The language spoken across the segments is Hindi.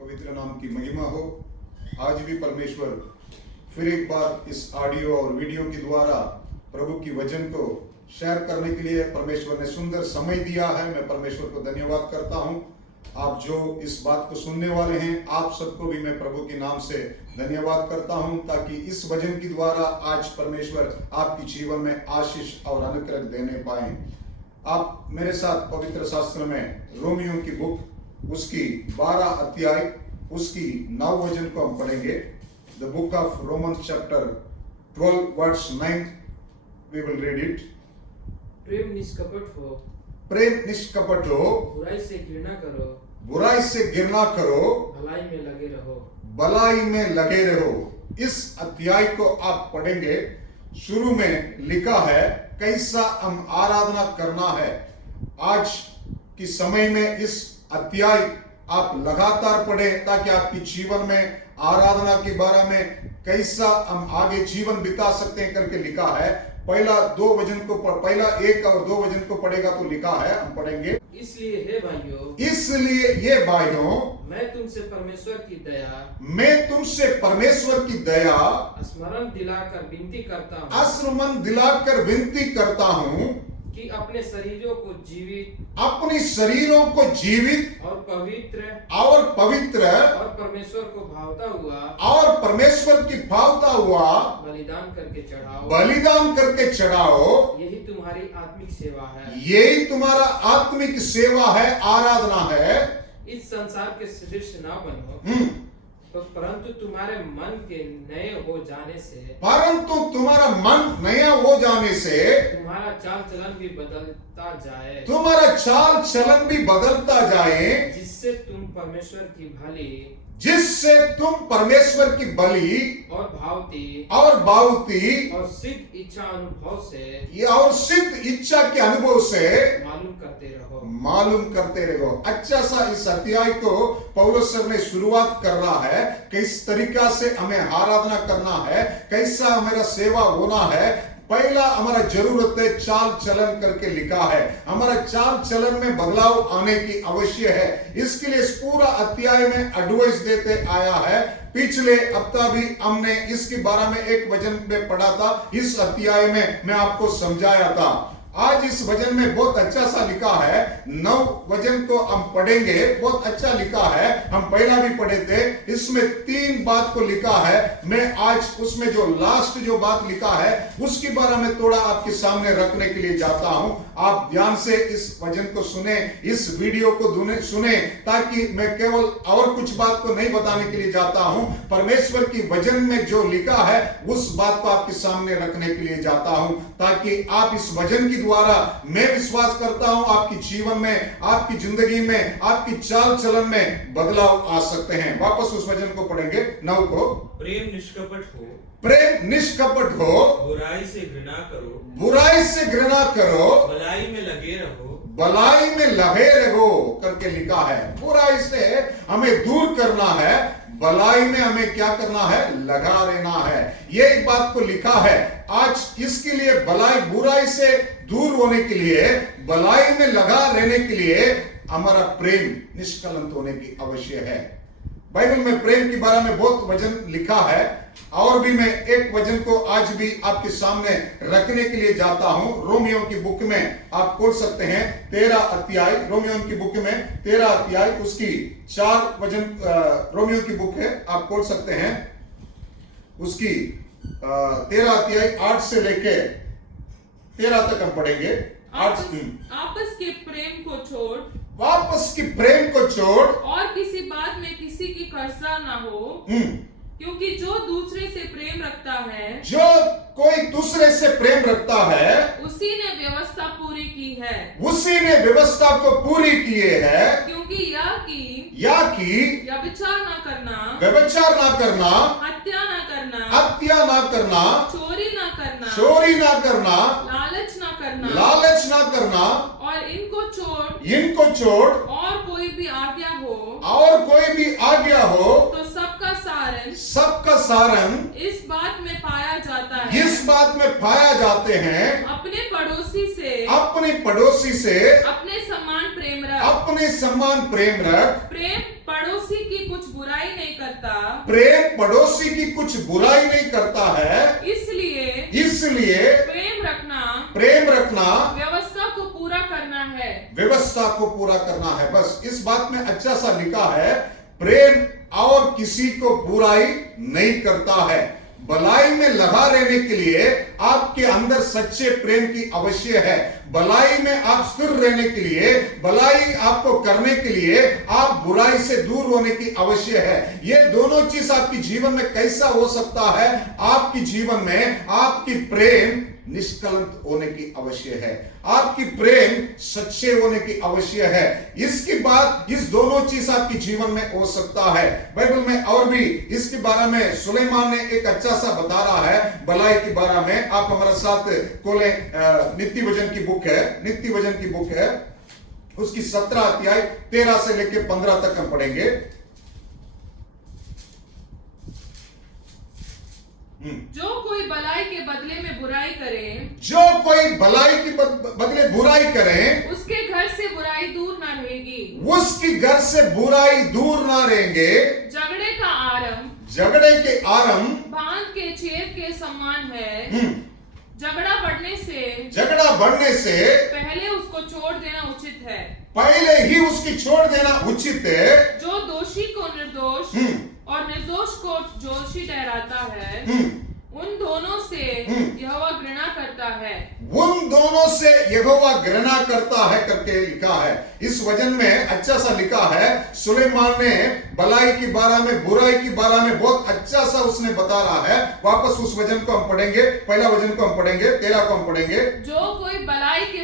पवित्र नाम की महिमा हो। आज भी परमेश्वर फिर एक बार इस ऑडियो और वीडियो के द्वारा प्रभु की वचन को शेयर करने के लिए परमेश्वर ने सुंदर समय दिया है। मैं परमेश्वर को धन्यवाद करता हूं। आप जो इस बात को सुनने वाले हैं, आप सबको भी मैं प्रभु के नाम से धन्यवाद करता हूं, ताकि इस वचन के द्वारा आज परमेश्वर आपके जीवन में आशीष और अनुग्रह देने पाए। आप मेरे साथ पवित्र शास्त्र में रोमियो की बुक उसकी 12 अध्याय उसकी 9 वचन को हम पढ़ेंगे। The book of Romans chapter 12 verse 9 we will read it. प्रेम निष्कपट हो, प्रेम निष्कपट हो, बुराई से घृणा करो, बुराई से घृणा करो, भलाई में लगे रहो, भलाई में लगे रहो। इस अध्याय को आप पढ़ेंगे। शुरू में लिखा है कैसा हम आराधना करना है। आज की समय में इस अध्याय आप लगातार पढ़ें, ताकि आपके जीवन में आराधना के बारे में कैसा हम आगे जीवन बिता सकते हैं करके लिखा है। पहला 2 वचन को पहला 1 और 2 वचन को पढ़ेगा तो लिखा है, हम पढ़ेंगे। इसलिए हे भाइयों, इसलिए ये भाइयों, मैं तुमसे परमेश्वर की दया, मैं तुमसे परमेश्वर की दया स्मरण दिलाकर विनती करता हूँ स्मरण दिलाकर विनती करता हूँ कि अपने शरीरों को जीवित, अपने शरीरों को जीवित और पवित्र और पवित्र और परमेश्वर को भावता हुआ और परमेश्वर की भावता हुआ बलिदान करके चढ़ाओ। बलिदान करके चढ़ाओ। यही तुम्हारी आत्मिक सेवा है। यही तुम्हारा आत्मिक सेवा है, आराधना है। इस संसार के सदृश ना बनो, तो परंतु तुम्हारे मन के नए हो जाने से, परंतु तुम्हारा मन नया हो जाने से तुम्हारा चाल चलन भी बदलता जाए, तुम्हारा चाल चलन भी बदलता जाए, जिससे तुम परमेश्वर की भली जिससे तुम परमेश्वर की बलि और भावती और बाउती और सिद्ध इच्छा अनुभव से और सिद्ध इच्छा के अनुभव से मालूम करते रहो। अच्छा सा इस अध्याय को पौलुस सर ने शुरुआत कर रहा है, किस तरीका से हमें आराधना करना है, कैसा हमारा सेवा होना है। पहला हमारा जरूरत है चाल चलन करके लिखा है। हमारा चाल चलन में बदलाव आने की आवश्यक है। इसके लिए इस पूरा अध्याय में एडवाइस देते आया है। पिछले हफ्ता भी हमने इसके बारे में एक वचन में पढ़ा था। इस अध्याय में मैं आपको समझाया था। आज इस वचन में बहुत अच्छा सा लिखा है। 9 वचन को हम पढ़ेंगे। बहुत अच्छा लिखा है, हम पहला भी पढ़े थे। इसमें 3 बात को लिखा है। मैं आज उसमें जो लास्ट जो बात लिखा है उसके बारे में थोड़ा आपके सामने रखने के लिए जाता हूं। आप ध्यान से इस वचन को सुने, इस वीडियो को सुने, ताकि मैं केवल और कुछ बात को नहीं बताने के लिए जाता हूं। परमेश्वर की वचन में जो लिखा है उस बात को आपके सामने रखने के लिए जाता हूं, ताकि आप इस वचन की द्वारा, मैं विश्वास करता हूं, आपकी जीवन में, आपकी जिंदगी में, आपकी चाल चलन में बदलाव आ सकते हैं। वापस उस वचन को पढ़ेंगे 9 को। प्रेम निष्कपट हो, प्रेम निष्कपट हो, बुराई से घृणा करो, बुराई से घृणा करो, भलाई में लगे रहो, भलाई में लगे रहो करके लिखा है। बुराई से हमें दूर करना है, भलाई में हमें क्या करना है, लगा रहना है। ये एक बात को लिखा है। आज इसके लिए भलाई बुराई से दूर होने के लिए, भलाई में लगा रहने के लिए हमारा प्रेम निष्कलंक होने की आवश्यक है। बाइबल में प्रेम के बारे में बहुत वचन लिखा है, और भी मैं एक वचन को आज भी आपके सामने रखने के लिए जाता हूं। रोमियो की बुक में आप खोल सकते हैं 13 अध्याय, रोमियो की बुक में 13 अध्याय उसकी 4 वचन, रोमियो की बुक है, आप खोल सकते हैं। उसकी 13 अध्याय 8 से लेके 13 तक हम पढ़ेंगे। आपस के प्रेम को छोड़, वापस की प्रेम को छोड़, और किसी बात में किसी की कर्जा ना हो, क्योंकि जो दूसरे से प्रेम रखता है, जो कोई दूसरे से प्रेम रखता है, उसी ने व्यवस्था पूरी की है। उसी ने व्यवस्था को पूरी किए है। क्योंकि व्यभिचार ना करना, व्यभिचार ना करना, हत्या ना करना, हत्या ना करना, चोरी ना करना, चोरी ना करना, लालच ना करना, लालच ना करना, और इनको छोड़ और कोई भी आज्ञा हो, तो सबका सारन इस बात में पाया जाता है, इस बात में पाया जाते हैं, अपने पड़ोसी से अपने समान प्रेम रख। प्रेम पड़ोसी की कुछ करता, प्रेम पड़ोसी की कुछ बुराई नहीं करता है, इसलिए प्रेम रखना व्यवस्था को पूरा करना है। व्यवस्था को पूरा करना है। बस इस बात में अच्छा सा लिखा है, प्रेम और किसी को बुराई नहीं करता है। भलाई में लगा रहने के लिए आपके अंदर सच्चे प्रेम की आवश्यक है। भलाई में आप स्थिर रहने के लिए, भलाई आपको करने के लिए आप बुराई से दूर होने की आवश्यक है। ये दोनों चीज आपकी जीवन में कैसा हो सकता है? आपकी जीवन में आपकी प्रेम निष्कलंक होने की आवश्यक है, आपकी प्रेम सच्चे होने की आवश्यक है। इसके बाद इस दोनों चीज आपकी जीवन में हो सकता है। बाइबल में और भी इसके बारे में सुलेमान ने एक अच्छा सा बता रहा है भलाई के बारे में। आप हमारे साथ खोले, नित्य वचन की बुक है, नित्य वचन की बुक है, उसकी 17 अध्याय 13 से लेकर 15 तक हम पढ़ेंगे। जो कोई भलाई के बदले में बुराई करे, जो कोई भलाई के बदले बुराई करे, उसके घर से बुराई दूर ना रहेगी, उसकी घर से बुराई दूर ना रहेंगे। झगड़े का आरंभ, झगड़े के आरंभ बांध के छेद के समान है। झगड़ा बढ़ने से पहले उसको छोड़ देना उचित है। पहले ही उसकी छोड़ देना उचित है। जो दोषी को निर्दोष और निर्दोष को दोषी ठहराता है, उन दोनों से यहोवा घृणा करता है। उन दोनों से यहोवा घृणा करता है करके लिखा है। इस वचन में अच्छा सा लिखा है, सुलेमान ने भलाई के बारे में, बुराई के बारे में बहुत अच्छा सा उसने बता रहा है। वापस उस वचन को हम पढ़ेंगे, पहला वचन को हम पढ़ेंगे, 13 को हम पढ़ेंगे। जो कोई भलाई के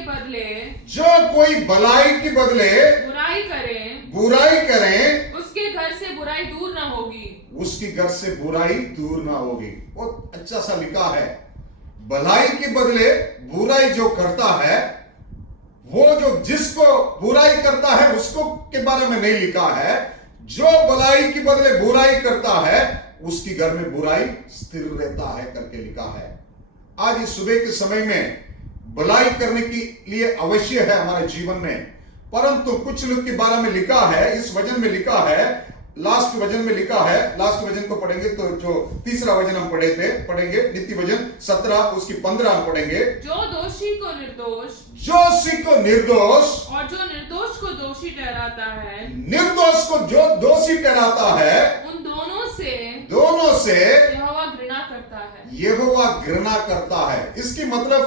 बदले बुराई करें, उसके घर से बुराई दूर ना होगी, उसकी घर से बुराई दूर ना होगी। बहुत अच्छा सा लिखा है, भलाई के बदले बुराई जो करता है, वो जो जिसको बुराई करता है उसको के बारे में नहीं लिखा है। जो भलाई के बदले बुराई करता है उसकी घर में बुराई स्थिर रहता है करके लिखा है। आज इस सुबह के समय में भलाई करने के लिए आवश्यक है हमारे जीवन में, परंतु कुछ लोग के बारे में लिखा है, इस वचन में लिखा है, लास्ट वचन में लिखा है, लास्ट वचन को पढ़ेंगे तो जो तीसरा वचन हम पढ़ेंगे नित्य वचन 17 उसकी 15 हम पढ़ेंगे। जो दोषी को निर्दोष और जो निर्दोष को दोषी ठहराता है, निर्दोष को जो दोषी ठहराता है, उन दोनों से यहोवा घृणा करता है। यहोवा घृणा करता है। इसकी मतलब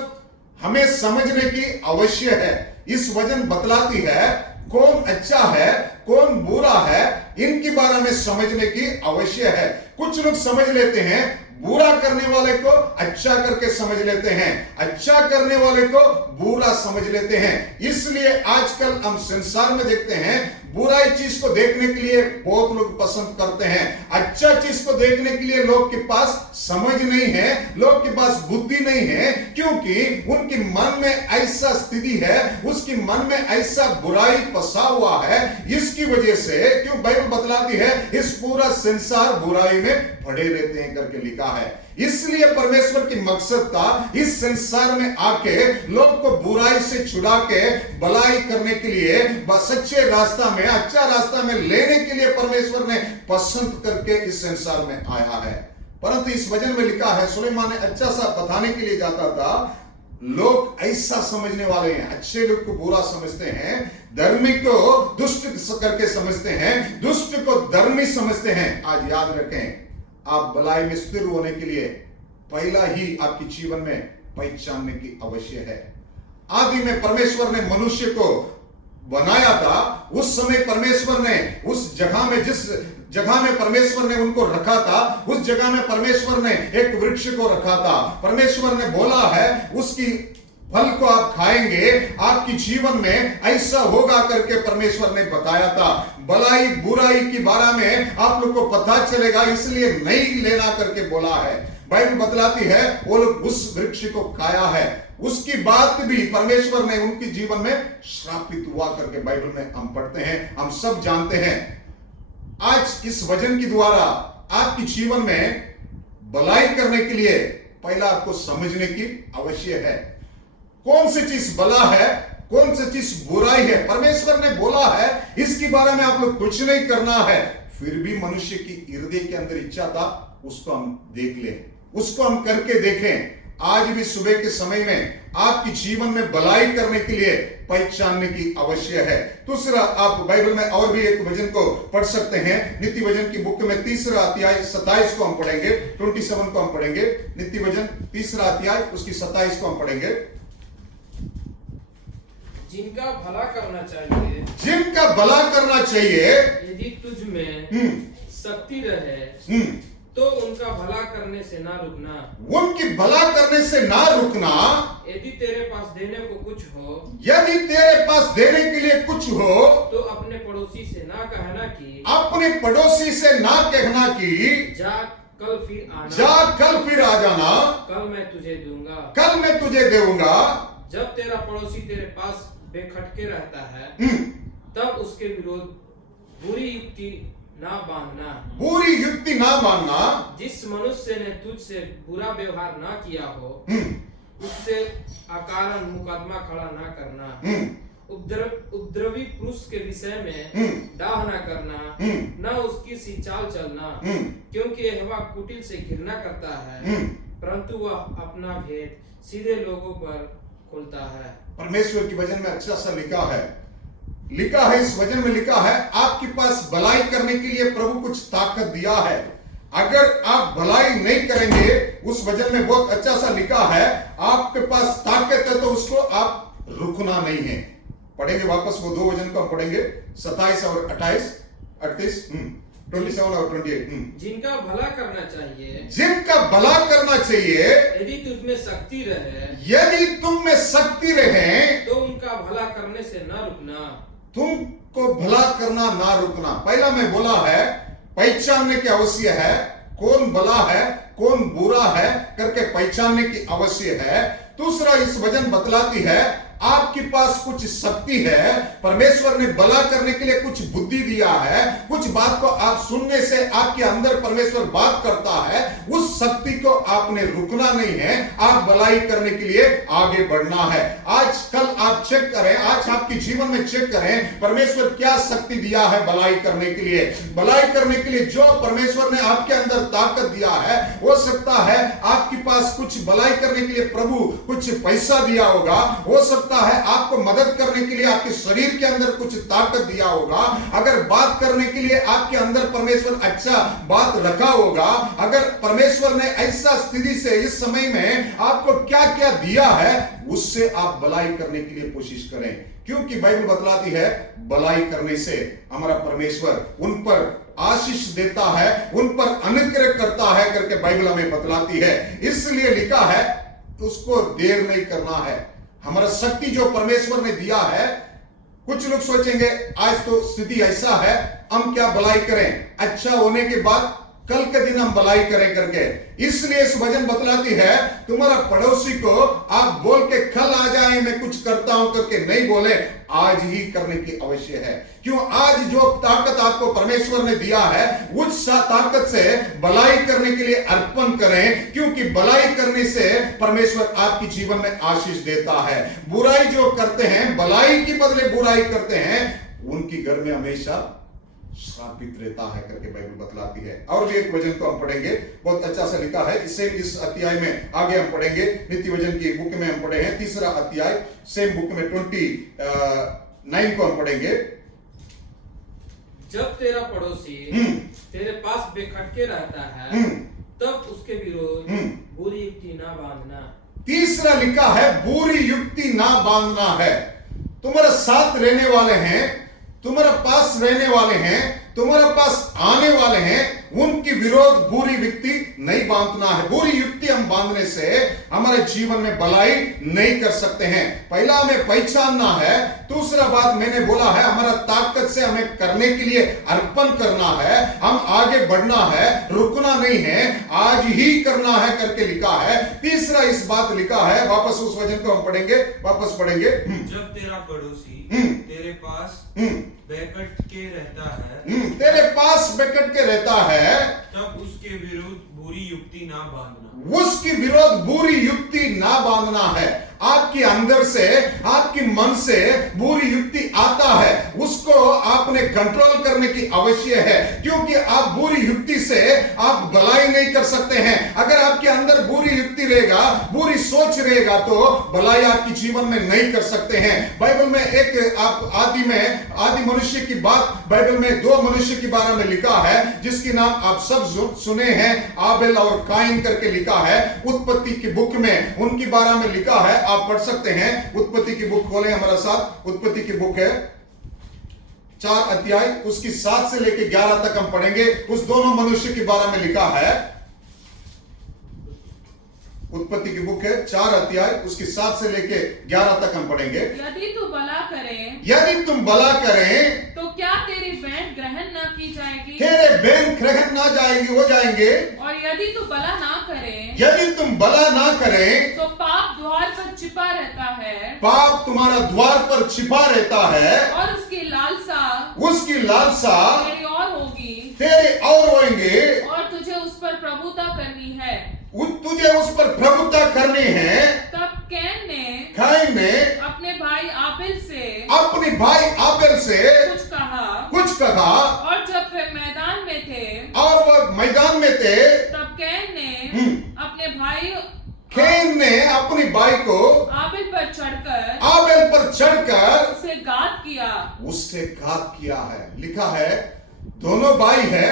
हमें समझने की आवश्यक है। इस वचन बतलाती है कौन अच्छा है, कौन बुरा है, इनके बारे में समझने की आवश्यक है। कुछ लोग समझ लेते हैं, बुरा करने वाले को अच्छा करके समझ लेते हैं, अच्छा करने वाले को बुरा समझ लेते हैं। इसलिए आजकल हम संसार में देखते हैं, बुराई चीज को देखने के लिए बहुत लोग पसंद करते हैं, अच्छा चीज को देखने के लिए लोग के पास समझ नहीं है, लोग के पास बुद्धि नहीं है, क्योंकि उनके मन में ऐसा स्थिति है, उसके मन में ऐसा बुराई फंसा हुआ है। इसकी वजह से क्यों बाइबल बतलाती है इस पूरा संसार बुराई में पड़े रहते हैं करके लिखा है। इसलिए परमेश्वर की मकसद था इस संसार में आके लोग को बुराई से छुड़ा के भलाई करने के लिए, सच्चे रास्ता में, अच्छा रास्ता में लेने के लिए परमेश्वर ने पसंद करके इस संसार में आया है। परंतु इस वचन में लिखा है, सुलेमान ने अच्छा सा बताने के लिए जाता था, लोग ऐसा समझने वाले हैं, अच्छे लोग को बुरा समझते हैं, धर्मी को दुष्ट करके समझते हैं, दुष्ट को धर्मी समझते हैं। आज याद रखें, आप भलाई में स्थिर होने के लिए पहला ही आपके जीवन में पहचानने की आवश्यक है। आदि में परमेश्वर ने मनुष्य को बनाया था, उस समय परमेश्वर ने उस जगह में, जिस जगह में परमेश्वर ने उनको रखा था, उस जगह में परमेश्वर ने एक वृक्ष को रखा था। परमेश्वर ने बोला है उसकी फल को आप खाएंगे, आपकी जीवन में ऐसा होगा करके परमेश्वर ने बताया था। भलाई बुराई के बारे में आप लोग को पता चलेगा, इसलिए नहीं लेना करके बोला है। बाइबल बतलाती है वो लोग उस वृक्ष को खाया है, उसकी बात भी परमेश्वर ने उनके जीवन में श्रापित हुआ करके बाइबल में हम पढ़ते हैं, हम सब जानते हैं। आज इस वचन के द्वारा आपके जीवन में भलाई करने के लिए पहला आपको समझने की आवश्यक है, कौन सी चीज भला है, कौन सी चीज बुराई है। परमेश्वर ने बोला है इसके बारे में आप लोग कुछ नहीं करना है, फिर भी मनुष्य की हृदय के अंदर इच्छा था, उसको हम देख लें, उसको हम करके देखें। आज भी सुबह के समय में आपकी जीवन में भलाई करने के लिए पहचानने की आवश्यक है। दूसरा, आप बाइबल में और भी एक वचन को पढ़ सकते हैं। नीति वचन की बुक में 3रा अध्याय 27 को हम पढ़ेंगे, 27 को हम पढ़ेंगे। नीति वचन 3रा अध्याय उसकी 27 को हम पढ़ेंगे। जिनका भला करना चाहिए, जिनका भला करना चाहिए, यदि तुझ में शक्ति रहे तो उनका भला करने से ना रुकना। उनकी भला करने से ना रुकना। यदि तेरे पास देने को कुछ हो, यदि तेरे पास देने के लिए कुछ हो, तो अपने पड़ोसी से ना कहना कि, अपने पड़ोसी से ना कहना कि जा कल फिर आना, जा कल फिर आ जाना, कल मैं तुझे दूंगा। कल मैं तुझे दूंगा। जब तेरा पड़ोसी तेरे पास बेखटके रहता है, तब उसके विरोध बुरी युक्ति ना बांधना। बुरी युक्ति ना मानना। जिस मनुष्य ने तुझसे बुरा व्यवहार ना किया हो, उससे अकारण मुकदमा खड़ा ना करना। उपद्रवी पुरुष के विषय में डाह ना करना, न उसकी सी चाल चलना, क्योंकि यहोवा कुटिल से घृणा करता है, परंतु वह अपना भेद सीधे लोगों पर खोलता है। परमेश्वर की वचन में अच्छा सा लिखा है, इस वचन में लिखा है, आपके पास भलाई करने के लिए प्रभु कुछ ताकत दिया है। अगर आप भलाई नहीं करेंगे, उस वचन में बहुत अच्छा सा लिखा है, आपके पास ताकत है तो उसको आप रुकना नहीं है। पढ़ेंगे वापस वो 2 वचन को हम पढ़ेंगे, 27 और 28, 38, 27 और 28। जिनका भला करना चाहिए, जिनका भला करना चाहिए, यदि तुझ में शक्ति रहे, यदि तुम में शक्ति रहे, तो उनका भला करने से न रुकना। तुमको भला करना ना रुकना। पहला मैं बोला है, पहचानने की आवश्यक है, कौन भला है कौन बुरा है करके पहचानने की आवश्यक है। दूसरा, इस वचन बतलाती है आपके पास कुछ शक्ति है, परमेश्वर ने भला करने के लिए कुछ बुद्धि दिया है, कुछ बात को आप सुनने से आपके अंदर परमेश्वर बात करता है, उस शक्ति को आपने रुकना नहीं है, आप भलाई करने के लिए आगे बढ़ना है। आज कल आप चेक करें, आज आपके जीवन में चेक करें परमेश्वर क्या शक्ति दिया है भलाई करने के लिए। भलाई करने के लिए जो परमेश्वर ने आपके अंदर ताकत दिया है, हो सकता है आपके पास कुछ भलाई करने के लिए प्रभु कुछ पैसा दिया होगा, हो सकता है आपको मदद करने के लिए आपके शरीर के अंदर कुछ ताकत दिया होगा, अगर बात करने के लिए आपके अंदर परमेश्वर अच्छा बात रखा होगा, अगर परमेश्वर ने ऐसा स्थिति से इस समय में आपको क्या क्या दिया है, उससे आप भलाई करने के लिए कोशिश करें। क्योंकि बाइबल बतलाती है भलाई करने से हमारा परमेश्वर उन पर आशीष देता है, उन पर अनुग्रह करता है करके बाइबल हमें बतलाती है। इसलिए लिखा है उसको देर नहीं करना है। हमारा शक्ति जो परमेश्वर ने दिया है, कुछ लोग सोचेंगे आज तो स्थिति ऐसा है, हम क्या भलाई करें, अच्छा होने के बाद कल के दिन हम भलाई करें करके। इसलिए इस वचन बतलाती है तुम्हारा पड़ोसी को आप बोल के कल आ जाए मैं कुछ करता हूं करके नहीं बोले, आज ही करने की आवश्यक है। क्यों? आज जो ताकत आपको परमेश्वर ने दिया है, उस ताकत से भलाई करने के लिए अर्पण करें, क्योंकि भलाई करने से परमेश्वर आपके जीवन में आशीष देता है। बुराई जो करते हैं, भलाई की बदले बुराई करते हैं, उनके घर में हमेशा श्रापित रहता है करके बाइबल बतलाती है। और भी एक वचन को हम पढ़ेंगे, बहुत अच्छा सा लिखा है, इसे इस अध्याय में आगे हम पढ़ेंगे। नीति वचन की बुक में हम पढ़े हैं 3रा अध्याय, सेम बुक में 29 को हम पढ़ेंगे। जब तेरा पड़ोसी तेरे पास बेखटके रहता है, तब उसके विरोध बुरी युक्ति ना बांधना। तीसरा लिखा है बुरी युक्ति ना बांधना है। तुम्हारे साथ रहने वाले हैं, तुम्हारे पास रहने वाले हैं, तुम्हारे पास आने वाले हैं, उनकी विरोध बुरी युक्ति नहीं बांधना है। बुरी युक्ति हम बांधने से हमारे जीवन में भलाई नहीं कर सकते हैं। पहला हमें पहचानना है, दूसरा बात मैंने बोला है हमारा ताकत से हमें करने के लिए अर्पण करना है, हम आगे बढ़ना है, रुकना नहीं है, आज ही करना है करके लिखा है। तीसरा इस बात लिखा है, वापस उस वचन को हम पढ़ेंगे, वापस पढ़ेंगे। जब तेरा पड़ोसी तेरे पास बैकट के रहता है, तेरे पास बैकट के रहता है, तब उसके विरुद्ध बुरी युक्ति ना बांधना। उसकी विरोध बुरी युक्ति ना बांधना है। आपके अंदर से, आपके मन से बुरी युक्ति आता है, उसको को आपने कंट्रोल करने की आवश्यक है, क्योंकि आप बुरी युक्ति से आप भलाई नहीं कर सकते हैं। अगर आपके अंदर बुरी युक्ति रहेगा, बुरी सोच रहेगा, तो भलाई आपके जीवन में नहीं कर सकते हैं। बाइबल में एक आप आदि मनुष्य की बात बाइबल में 2 मनुष्य के बारे में लिखा है, जिसकी नाम आप सब सुने हैं, आबेल और काइन करके लिखा है। उत्पत्ति की बुक में उनके बारे में लिखा है, आप पढ़ सकते हैं। उत्पत्ति की बुक खोलें हमारे साथ। उत्पत्ति की बुक है 4 अध्याय, उसकी 7 से लेकर 11 तक हम पढ़ेंगे। उस दोनों मनुष्य के बारे में लिखा है। उत्पत्ति की बुक है 4 अध्याय, उसकी 7 से लेके 11 तक हम पढ़ेंगे। यदि तू भला करे, यदि तुम भला करें तो क्या तेरी बहन ग्रहण न की जाएगी? तेरे बहन ग्रहण ना जाएंगे, हो जाएंगे। और यदि तू भला ना करे, यदि तुम भला ना करें तो पाप द्वार पर छिपा रहता है, पाप तुम्हारा द्वार पर छिपा रहता है, और उसकी लालसा तेरी और होगी, तेरे और होंगे, और तुझे उस पर प्रभुता करनी है। तुझे उस पर प्रभुता करनी है। तब कैन ने अपने भाई आबेल से अपने भाई आबेल से कुछ कहा, और जब वे मैदान में थे, और वह मैदान में थे, तब कैन ने अपने भाई को आबेल पर चढ़कर उससे घात किया है। लिखा है दोनों भाई है,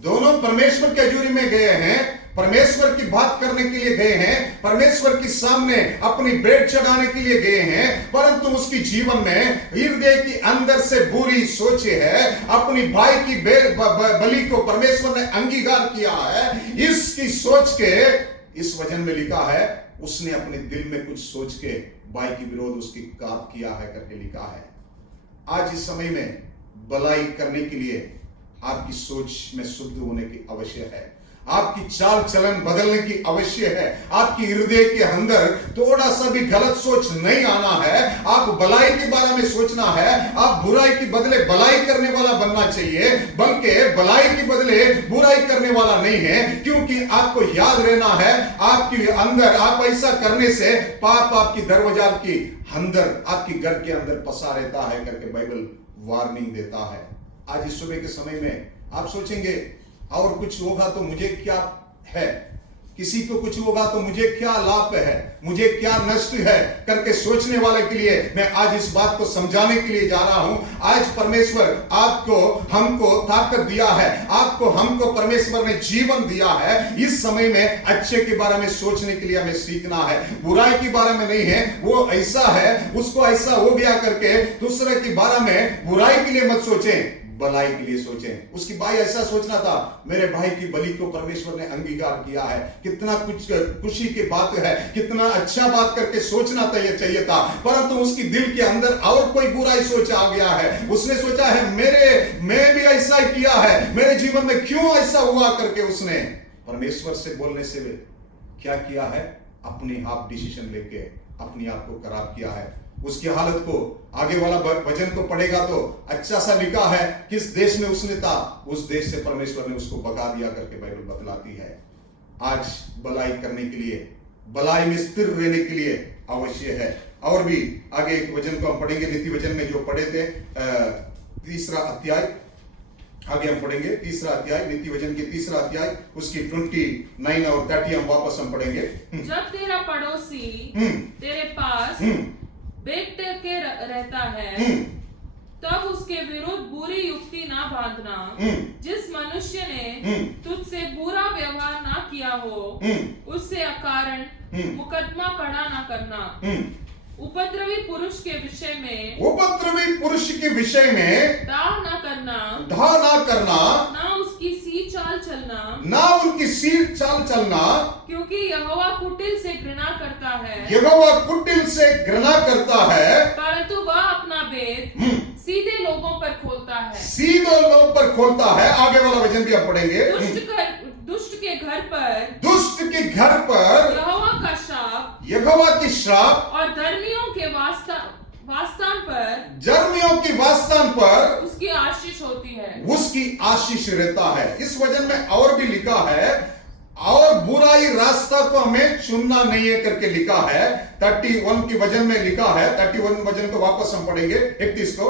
दोनों परमेश्वर के हजूरी में गए हैं, परमेश्वर की बात करने के लिए गए हैं, परमेश्वर के सामने अपनी भेंट चढ़ाने के लिए गए हैं, परंतु उसकी जीवन में हृदय के अंदर से बुरी सोचे है। अपनी भाई की बलि को परमेश्वर ने अंगीकार किया है। इसकी सोच के इस वचन में लिखा है, उसने अपने दिल में कुछ सोच के भाई के विरोध उसकी घात किया है करके लिखा है। आज इस समय में भलाई करने के लिए आपकी सोच में शुद्ध होने की आवश्यक है। आपकी चाल चलन बदलने की आवश्यक है। आपकी हृदय के अंदर थोड़ा सा भी गलत सोच नहीं आना है। आप भलाई के बारे में सोचना है। आप बुराई के बदले भलाई करने वाला बनना चाहिए, बल्कि भलाई के बदले बुराई करने वाला नहीं है। क्योंकि आपको याद रहना है, आपके अंदर आप ऐसा करने से पाप आपकी दरवाजा की अंदर, आपकी घर के अंदर पसा रहता है करके बाइबल वार्निंग देता है। आज इस सुबह के समय में आप सोचेंगे और कुछ होगा तो मुझे क्या है, किसी को कुछ होगा तो मुझे क्या लाभ है, मुझे क्या नष्ट है करके सोचने वाले के लिए मैं आज इस बात को समझाने के लिए जा रहा हूं। आज परमेश्वर आपको हमको ताकत दिया है, आपको हमको परमेश्वर ने जीवन दिया है। इस समय में अच्छे के बारे में सोचने के लिए हमें सीखना है, बुराई के बारे में नहीं है। वो ऐसा है, उसको ऐसा हो गया करके दूसरे के बारे में बुराई के लिए मत सोचें, भलाई के लिए सोचें। उसकी भाई ऐसा सोचना था, मेरे भाई की बलि को परमेश्वर ने अंगीकार किया है, कितना कुछ खुशी की बात है, कितना अच्छा बात करके सोचना चाहिए था, परंतु उसकी दिल के अंदर और कोई बुराई सोच आ गया है। उसने सोचा है मैं भी ऐसा ही किया है, मेरे जीवन में क्यों ऐसा हुआ करके उसने परमेश्वर से बोलने से क्या किया है, अपने आप डिसीजन लेके अपने आप को खराब किया है। उसकी हालत को आगे वाला वचन को पढ़ेगा तो अच्छा सा लिखा है, किस देश में उसने था, उस देश से परमेश्वर ने उसको भगा दिया करके बाइबल बतलाती है। आज भलाई करने के लिए, भलाई में स्थिर रहने के लिए आवश्यक है। और भी आगे एक वचन को हम पढ़ेंगे, नीति वचन में जो पढ़े थे 3रा अध्याय, आगे हम पढ़ेंगे 3रा अध्याय, नीति वचन के 3रा अध्याय, उसकी 29 और 30 हम वापस हम पढ़ेंगे। जब तेरा पड़ोसी तेरे पास बेट के रहता है, तब उसके विरुद्ध बुरी युक्ति ना बांधना। जिस मनुष्य ने तुझसे बुरा व्यवहार ना किया हो, उससे अकारण मुकदमा खड़ा ना करना। उपद्रवी पुरुष के विषय में दाह ना करना, ना उसकी सी चाल चलना, क्योंकि यहोवा कुटिल से घृणा करता है, परंतु वह अपना भेद सीधे लोगों पर खोलता है। आगे वाला वचन भी आप पढ़ेंगे। दुष्ट के घर पर यहोवा की श्राप और धर्मियों के वास्तान पर उसकी आशीष रहता है। इस वचन में और भी लिखा है, और बुराई रास्ता को हमें चुनना नहीं है करके लिखा है। 31 की वचन में लिखा है, 31 वचन को वापस हम पढ़ेंगे, 31 को।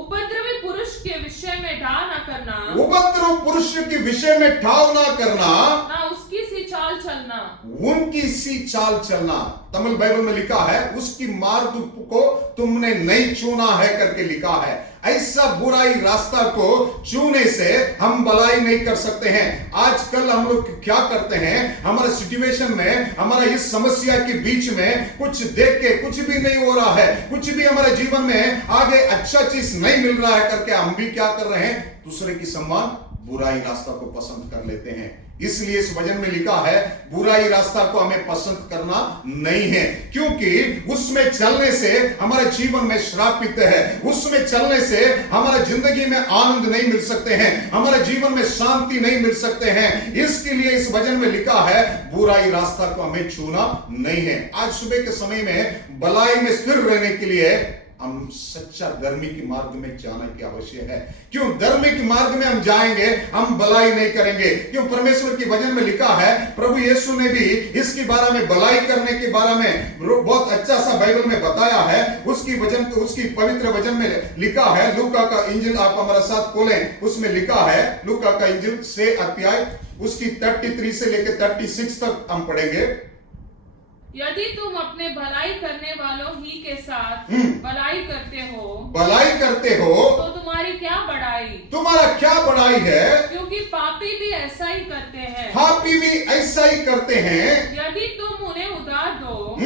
उपद्रवी पुरुष के विषय में ढा न करना, उपद्रव पुरुष के विषय में ठाव ना करना, ना उसकी सी चाल चलना। उनकी सी चाल चलना। तमिल बाइबल में लिखा है उसकी मार्ग को तुमने नहीं चुना है करके लिखा है। ऐसा बुराई रास्ता को चुने से हम भलाई नहीं कर सकते हैं। आजकल हम लोग क्या करते हैं, हमारे सिचुएशन में, हमारा इस समस्या के बीच में कुछ देख के कुछ भी नहीं हो रहा है, कुछ भी हमारे जीवन में आगे अच्छा चीज नहीं मिल रहा है करके हम भी क्या कर रहे हैं, दूसरे की सम्मान बुराई रास्ता को पसंद कर लेते हैं। इसलिए इस वचन में लिखा है बुराई रास्ता को हमें पसंद करना नहीं है, क्योंकि उसमें चलने से हमारे जीवन में श्रापित है, उसमें चलने से हमारे जिंदगी में आनंद नहीं मिल सकते हैं, हमारे जीवन में शांति नहीं मिल सकते हैं। इसके लिए इस वचन में लिखा है बुराई रास्ता को हमें छूना नहीं है। आज सुबह के समय में भलाई में स्थिर रहने के लिए हम सच्चा धार्मिक मार्ग में जाना की आवश्यक है। क्यों धार्मिक मार्ग में हम जाएंगे, हम भलाई नहीं करेंगे। क्यों परमेश्वर की वचन में लिखा है, प्रभु यीशु ने भी इसके बारे में भलाई करने के बारे में बहुत अच्छा सा बाइबल में बताया है। उसकी पवित्र वचन में लिखा है, लूका का इंजिल आप हमारे साथ खोलें, उसमें लिखा है लूका का इंजिल 6 अध्याय उसकी 33 से लेकर 36 तक हम पढ़ेंगे। यदि तुम अपने भलाई करने वालों ही के साथ भलाई करते हो तो तुम्हारी क्या बढ़ाई, तुम्हारा क्या बढ़ाई है, क्योंकि पापी भी ऐसा ही करते हैं। पापी भी ऐसा ही करते हैं। यदि तुम उन्हें उधार दो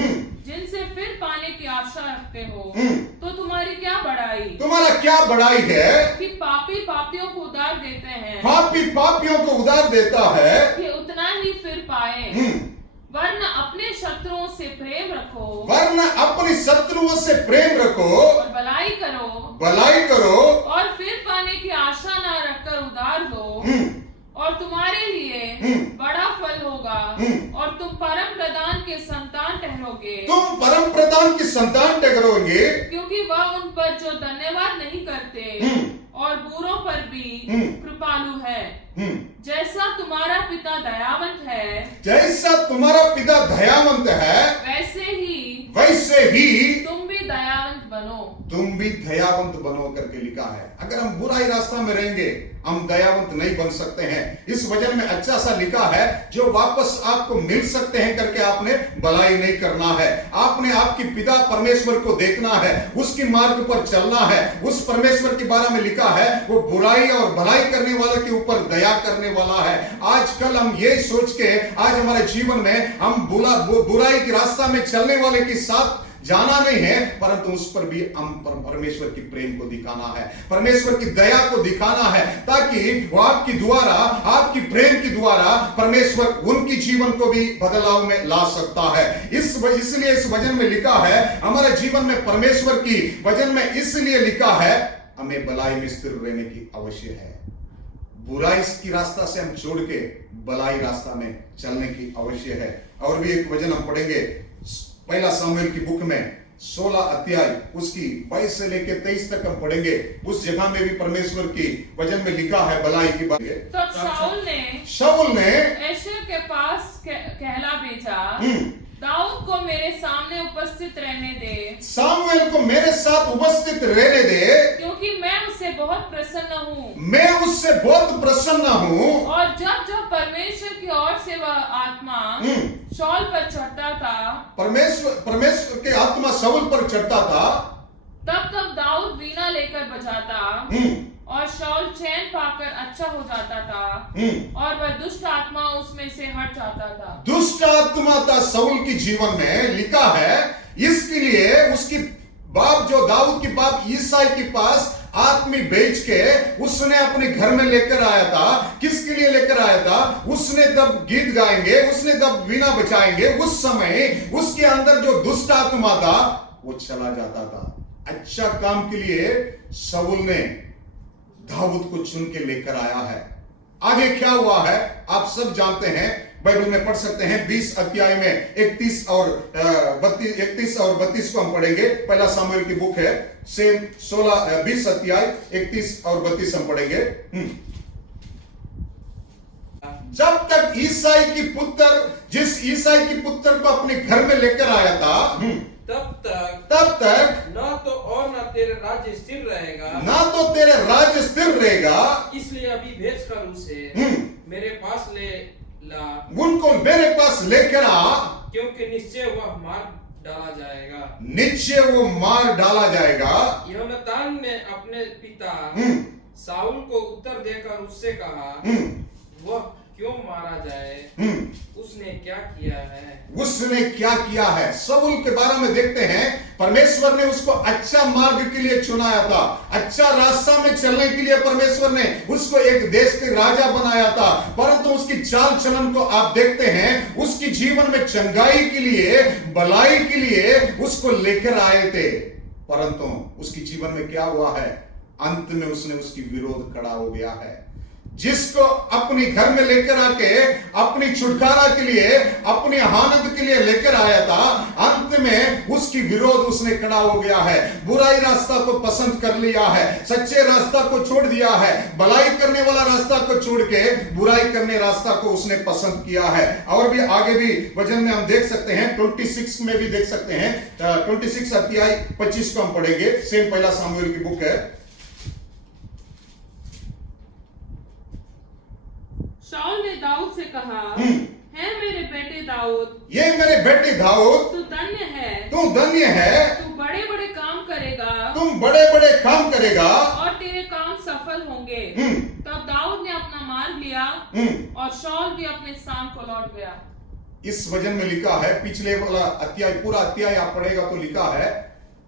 जिनसे फिर पाने की आशा रखते हो तो तुम्हारी क्या बढ़ाई, तुम्हारा क्या बढ़ाई है कि पापी पापियों को उधार देते हैं, पापी पापियों को उधार देता है कि उतना ही फिर पाए। वरना अपने शत्रुओं से प्रेम रखो, और भलाई करो और फिर पाने की आशा न रखकर उधार दो, और तुम्हारे लिए बड़ा फल होगा और तुम परम प्रधान के संतान ठहरोगे, क्योंकि वह उन पर जो धन्यवाद नहीं करते और बूरों पर भी कृपालु है। जैसा तुम्हारा पिता दयावंत है, वैसे ही तुम भी दयावंत बनो करके लिखा है। अगर हम बुराई रास्ता में रहेंगे हम दयावंत नहीं बन सकते हैं। इस वचन में अच्छा सा लिखा है, जो वापस आपको मिल सकते हैं करके आपने भलाई नहीं करना है। आपने आपकी पिता परमेश्वर को देखना है, उसकी मार्ग पर चलना है। उस परमेश्वर के बारे में लिखा है वो बुराई और भलाई करने वाले के ऊपर दया करने वाला है। आजकल हम ये सोच के आज हमारे जीवन में हम बुराई के रास्ता में चलने वाले के साथ जाना नहीं है, परंतु उस पर भी हम परमेश्वर की प्रेम को दिखाना है, परमेश्वर की दया को दिखाना है, ताकि वो आपकी द्वारा, आपकी प्रेम की द्वारा परमेश्वर उनकी जीवन को भी बदलाव में ला सकता है। इसलिए इस वचन में लिखा है, हमारे जीवन में परमेश्वर की वचन में इसलिए लिखा है हमें भलाई में स्थिर रहने की आवश्यक है। बुराई की रास्ता से हम छोड़ के भलाई रास्ता में चलने की आवश्यक है। और भी एक वचन हम पढ़ेंगे, पहला सामुएल की बुक में 16 अध्याय उसकी 22 से लेकर 23 तक हम पढ़ेंगे। उस जगह में भी परमेश्वर की वचन में लिखा है भलाई की बात। तब शाऊल ने एशर के पास कहला भेजा, दाऊद को मेरे सामने उपस्थित रहने दे, सामुएल को मेरे साथ उपस्थित रहने दे, क्योंकि मैं उससे बहुत प्रसन्न हूँ। और जब परमेश्वर की ओर से वह आत्मा शाऊल पर चढ़ता था, परमेश्वर के आत्मा शाऊल पर चढ़ता था, तब दाऊद वीणा लेकर बजाता और शाऊल चैन पाकर अच्छा हो जाता था और वह दुष्ट आत्मा उसमें से हट जाता था। दुष्ट आत्मा था शाऊल की जीवन में, लिखा है इसके लिए उसकी बाप जो दाऊद की बाप ईसाई के पास आदमी बेच के उसने अपने घर में लेकर आया था। किसके लिए लेकर आया था? उसने जब गीत गाएंगे, उसने जब वीणा बजाएंगे, उस समय उसके अंदर जो दुष्ट आत्मा था वो चला जाता था। अच्छा काम के लिए शाऊल ने दाऊद को चुन के लेकर आया है। आगे क्या हुआ है आप सब जानते हैं, बाइबल में पढ़ सकते हैं। 20 अध्याय में 31 और 32 को हम पढ़ेंगे। पहला सामुएल की बुक है, सेम 20 अध्याय 31 और 32 हम पढ़ेंगे। जब तक जिस ईसाई की पुत्र को अपने घर में लेकर आया था, तब तक न तो और न तेरे राज्य स्थिर रहेगा, ना तो तेरे राज्य स्थिर रहेगा। इसलिए अभी भेज कर उसे मेरे पास ले ला, उनको मेरे पास लेकर आ, क्योंकि निश्चय वह मार डाला जाएगा। निश्चय वो मार डाला जाएगा। योनातान ने अपने पिता शाऊल को उत्तर देकर उससे कहा, वह क्यों मारा जाए? उसने क्या किया है? उसने क्या किया है? शाऊल के बारे में देखते हैं, परमेश्वर ने उसको अच्छा मार्ग के लिए चुनाया था, अच्छा रास्ता में चलने के लिए परमेश्वर ने उसको एक देश के राजा बनाया था। परंतु उसकी चाल चलन को आप देखते हैं, उसकी जीवन में चंगाई के लिए, भलाई के लिए उसको लेकर आए थे। परंतु उसकी जीवन में क्या हुआ है? अंत में उसने उसकी विरोध खड़ा हो गया है। जिसको अपने घर में लेकर आके अपनी छुटकारा के लिए, अपनी आनंद के लिए लेकर आया था, अंत में उसकी विरोध उसने खड़ा हो गया है। बुराई रास्ता को पसंद कर लिया है, सच्चे रास्ता को छोड़ दिया है, भलाई करने वाला रास्ता को छोड़ के बुराई करने रास्ता को उसने पसंद किया है। और भी आगे भी वचन में हम देख सकते हैं, 26 में भी देख सकते हैं, 26 अध्याय 25 को हम पढ़ेंगे। सेम पहला सामुएल की बुक है। शाऊल ने दाऊद से कहा, है मेरे बेटे दाऊद, ये मेरे बेटे दाऊद, तू धन्य है, तू धन्य है, तू बड़े बड़े काम करेगा, तुम बड़े बड़े काम करेगा और तेरे काम सफल होंगे। तब दाऊद ने अपना मार्ग लिया और शाऊल भी अपने स्थान को लौट गया। इस वचन में लिखा है, पिछले वाला अध्याय, पूरा अध्याय आप पढ़ेगा तो लिखा है,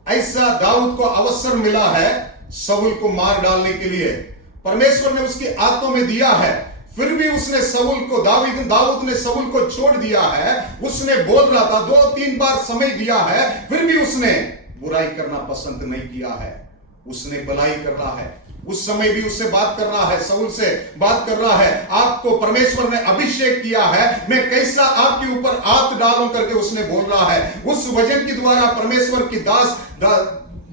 ऐसा दाऊद को अवसर मिला है शाऊल को मार डालने के लिए। परमेश्वर ने उसके हाथों में दिया है, फिर भी उसने शाऊल को, दाऊद ने शाऊल को छोड़ दिया है। उसने बोल रहा था, 2-3 बार समय दिया है, फिर भी उसने बुराई करना पसंद नहीं किया है, उसने भलाई कर रहा है। उस समय भी उससे बात कर रहा है, शाऊल से बात कर रहा है, आपको परमेश्वर ने अभिषेक किया है, मैं कैसा आपके ऊपर हाथ डालूं करके उसने बोल रहा है। उस वचन के द्वारा परमेश्वर की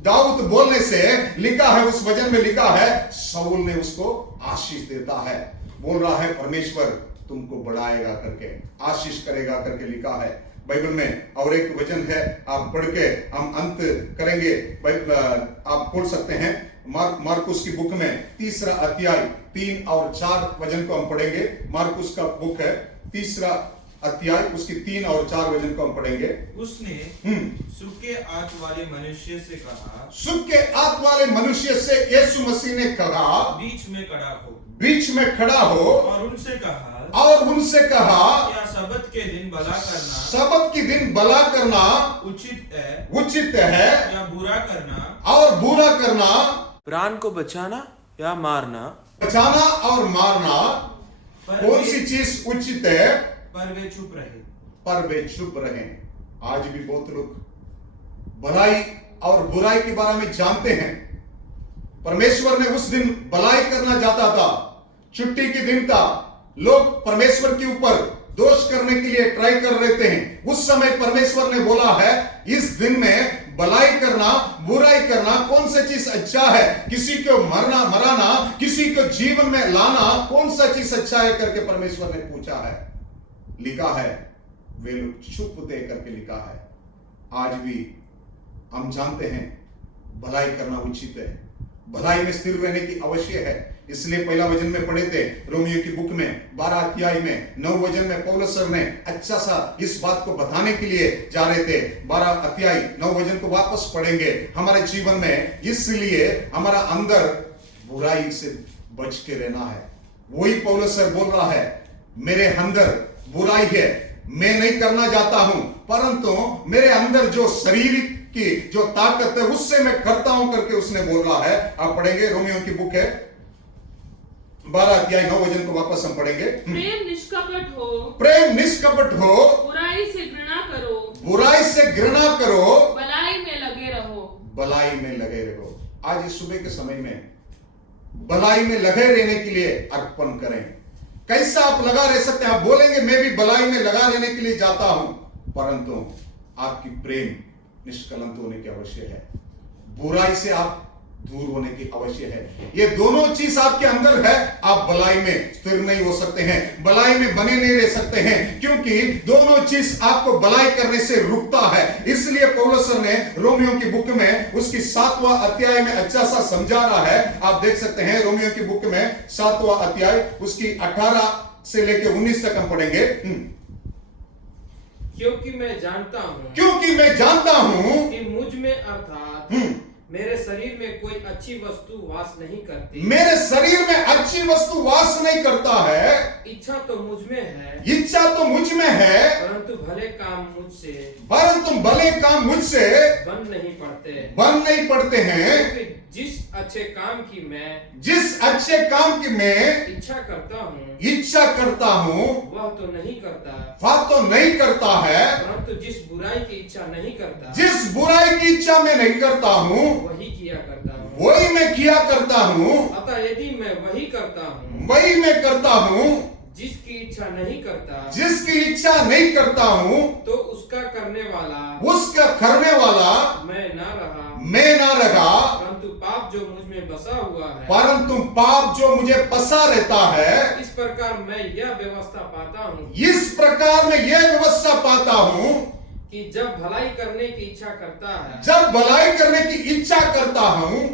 दाऊद बोलने से लिखा है, उस वचन में लिखा है, शाऊल ने उसको आशीष देता है, बोल रहा है परमेश्वर तुमको बढ़ाएगा करके, आशीष करेगा करके लिखा है बाइबल में। और एक वचन है, आप पढ़ के हम अंत करेंगे। आप खोल सकते हैं मार्कुस की बुक में 3 अध्याय 3 और 4 वचन को हम पढ़ेंगे। मार्कुस का बुक है 3 अध्याय, उसकी 3 और 4 वचन को हम पढ़ेंगे। उसने सूखे हाथ वाले मनुष्य से कहा, सूखे हाथ वाले मनुष्य से यीशु मसीह ने कहा, बीच में खड़ा हो, बीच में खड़ा हो, और उनसे कहा, क्या सबत के दिन भला करना, सबत के दिन भला करना उचित है या बुरा करना, और बुरा करना, प्राण को बचाना या मारना, बचाना और मारना, पर कौन वे- सी चीज उचित है? पर वे चुप रहे। पर वे चुप रहें। आज भी बहुत लोग भलाई और बुराई के बारे में जानते हैं। परमेश्वर ने उस दिन भलाई करना चाहता था, छुट्टी के दिन था, लोग परमेश्वर के ऊपर दोष करने के लिए ट्राई कर रहे थे। उस समय परमेश्वर ने बोला है, इस दिन में भलाई करना, बुराई करना, कौन सा चीज अच्छा है? किसी को मराना, किसी को जीवन में लाना, कौन सा चीज अच्छा है करके परमेश्वर ने पूछा है। लिखा है, वे लोग चुप दे करके लिखा है। आज भी हम जानते हैं भलाई करना उचित है, भलाई में स्थिर रहने की आवश्यक है। इसलिए पहला वचन में पढ़े थे रोमियो की बुक में 12 अध्याय में 9 वचन में पौलुस सर ने अच्छा सा इस बात को बताने के लिए जा रहे थे। 12 अध्याय 9 वचन को वापस पढ़ेंगे हमारे जीवन में। इसलिए हमारा अंदर बुराई से बच के रहना है। वही पौलुस सर बोल रहा है, मेरे अंदर बुराई है, मैं नहीं करना चाहता हूं, परंतु मेरे अंदर जो शरीर की जो ताकत है उससे मैं करता हूं करके उसने बोल रहा है। आप पढ़ेंगे, रोमियो की बुक है 12 अध्याय 9 वचन को वापस हम पढ़ेंगे। प्रेम निष्कपट हो, प्रेम निष्कपट हो, बुराई से घृणा करो, बुराई से घृणा करो, भलाई में लगे रहो। भलाई में लगे रहो। आज इस सुबह के समय में भलाई में लगे रहने के लिए अर्पण करें। कैसा आप लगा रह सकते हैं? आप बोलेंगे मैं भी भलाई में लगा रहने के लिए जाता हूं, परंतु आपकी प्रेम निष्कलंक होने की आवश्यक है। बुराई से आप दूर होने की आवश्यक है। ये दोनों चीज आपके अंदर है, आप भलाई में स्थिर नहीं हो सकते हैं, भलाई में बने नहीं रह सकते हैं, क्योंकि दोनों चीज आपको भलाई करने से रुकता है। इसलिए पौलुस ने रोमियो की बुक में उसकी 7वां अध्याय में अच्छा सा समझा रहा है। आप देख सकते हैं रोमियो की बुक में 7वां अध्याय उसकी 18 से लेकर 19 तक हम पढ़ेंगे। क्योंकि मैं जानता हूँ कि मुझ में अर्थात मेरे शरीर में कोई अच्छी वस्तु वास नहीं करती। मेरे शरीर में अच्छी वस्तु वास नहीं करता है। इच्छा तो मुझ में है, परंतु भले काम मुझसे बन नहीं पड़ते हैं। क्योंकि जिस अच्छे काम की मैं इच्छा करता हूँ वह तो नहीं करता है, परंतु जिस बुराई की इच्छा मैं नहीं करता हूँ वही मैं किया करता हूँ। अतः यदि मैं वही करता हूँ जिसकी इच्छा नहीं करता हूँ तो उसका करने वाला मैं ना रहा, परंतु पाप जो मुझ में बसा रहता है। इस प्रकार मैं यह व्यवस्था पाता हूँ कि जब भलाई करने की इच्छा करता है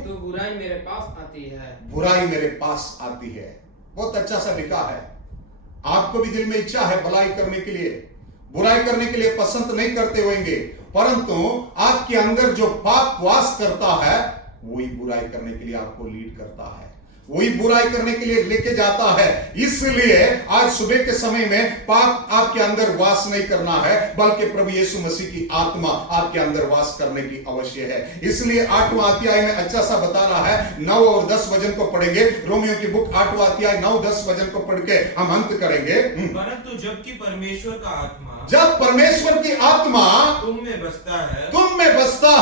तो बुराई मेरे पास आती है। बहुत अच्छा सा लिखा है। आपको भी दिल में इच्छा है भलाई करने के लिए, बुराई करने के लिए पसंद नहीं करते होंगे, परंतु आपके अंदर जो पाप वास करता है वही बुराई करने के लिए आपको लीड करता है, वही बुराई करने के लिए लेके जाता है। इसलिए आज सुबह के समय में पाप आपके अंदर वास नहीं करना है, बल्कि प्रभु यीशु मसीह की आत्मा आपके अंदर वास करने की आवश्यक है। इसलिए 8वां अध्याय में अच्छा सा बता रहा है। 9 और 10 वचन को पढ़ेंगे। रोमियो की बुक 8वां अध्याय 9-10 वचन को पढ़ के हम अंत करेंगे। परंतु जबकि परमेश्वर का आत्मा जब परमेश्वर की आत्मा तुम में बसता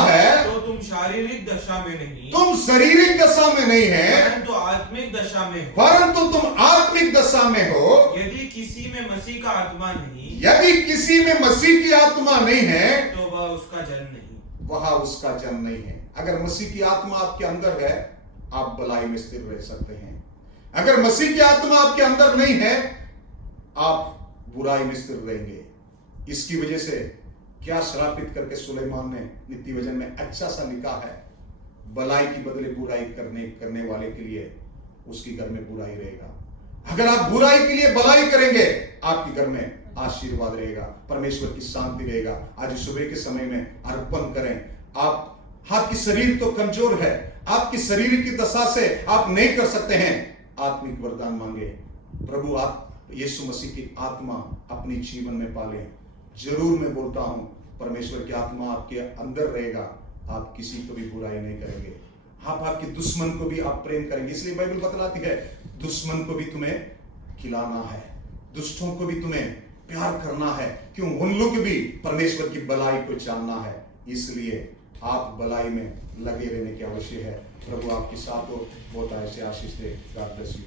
है तो तुम शारीरिक दशा में नहीं, तुम शारीरिक दशा में नहीं है, परंतु आत्मिक दशा में हो। परंतु तुम आत्मिक दशा में हो। यदि किसी में मसीह का आत्मा नहीं है तो वह उसका जन नहीं है। अगर मसीह की आत्मा आपके अंदर है आप भलाई में स्थिर रह सकते हैं। अगर मसीह की आत्मा आपके अंदर नहीं है आप बुराई में स्थिर रहेंगे। इसकी वजह से क्या श्रापित करके सुलेमान ने नीति वचन में अच्छा सा लिखा है, भलाई की बदले बुराई करने वाले के लिए उसकी घर में बुराई रहेगा। अगर आप बुराई के लिए भलाई करेंगे आपके घर में आशीर्वाद रहेगा, परमेश्वर की शांति रहेगा। आज सुबह के समय में अर्पण करें। आपकी शरीर तो कमजोर है, आपकी शरीर की दशा से आप नहीं कर सकते हैं, आत्मिक वरदान मांगे। प्रभु आप यीशु मसीह की आत्मा अपनी जीवन में पालें। जरूर मैं बोलता हूं परमेश्वर की आत्मा आपके अंदर रहेगा, आप किसी को भी बुराई नहीं करेंगे, आप आपके दुश्मन को भी आप प्रेम करेंगे। इसलिए बाइबल बतलाती है दुश्मन को भी तुम्हें खिलाना है, दुष्टों को भी तुम्हें प्यार करना है, क्यों उन लोग भी परमेश्वर की भलाई को जानना है। इसलिए आप भलाई में लगे रहने की आवश्यक है। प्रभु आपके साथ हो, बहुत ऐसे आशीष दे। God bless you.